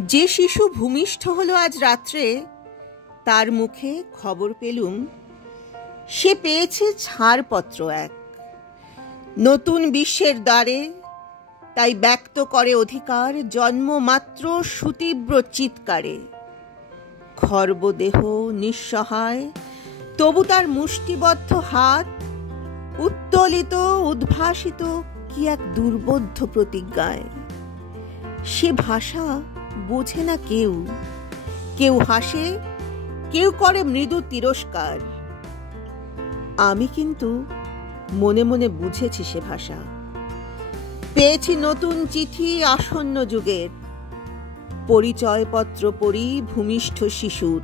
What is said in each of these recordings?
যে শিশু ভূমিষ্ঠ হলো আজ রাত্রে, তার মুখে খবর পেলুম সে পেয়েছে ছাড়পত্র এক নতুন বিশ্বের দ্বারে। তাই ব্যক্ত করে অধিকার জন্মমাত্র সুতীব্র চিৎকারে। খর্বদেহ নিঃসহায়, তবু তার মুষ্টিবদ্ধ হাত উত্তোলিত উদ্ভাসিত কি এক দুর্বোধ্য প্রতিজ্ঞায়। সে ভাষা বোঝে না কেউ, কেউ হাসে, কেউ করে মৃদু তিরস্কার। আমি কিন্তু মনে মনে বুঝেছি সে ভাষা। পেয়েছি নতুন চিঠি আসন্ন যুগের, পরিচয়পত্র পড়ি ভূমিষ্ঠ শিশুর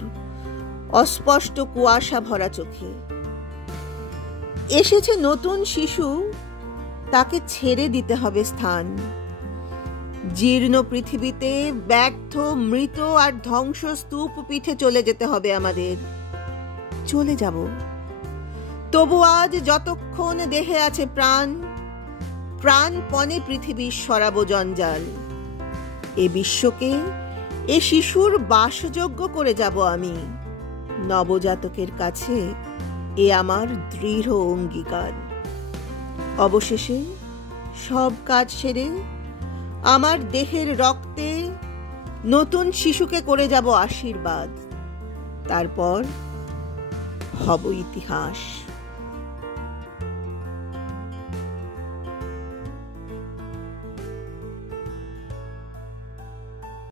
অস্পষ্ট কুয়াশা ভরা চোখে। এসেছে নতুন শিশু, তাকে ছেড়ে দিতে হবে স্থান। জীর্ণ পৃথিবীতে ব্যর্থ মৃত আর ধ্বংসস্তূপ পিঠে চলে যেতে হবে আমাদের। চলে যাব, তবু আজ যতক্ষণ দেহে আছে প্রাণ, প্রাণপণে পৃথিবীর সরাব জঞ্জাল। এ বিশ্বকে এ শিশুর বাসযোগ্য করে যাব আমি। নবজাতকের কাছে এ আমার দৃঢ় অঙ্গীকার। অবশেষে সব কাজ সেরে আমার দেহের রক্তে নতুন শিশুকে করে যাব আশীর্বাদ। তারপর হব ইতিহাস।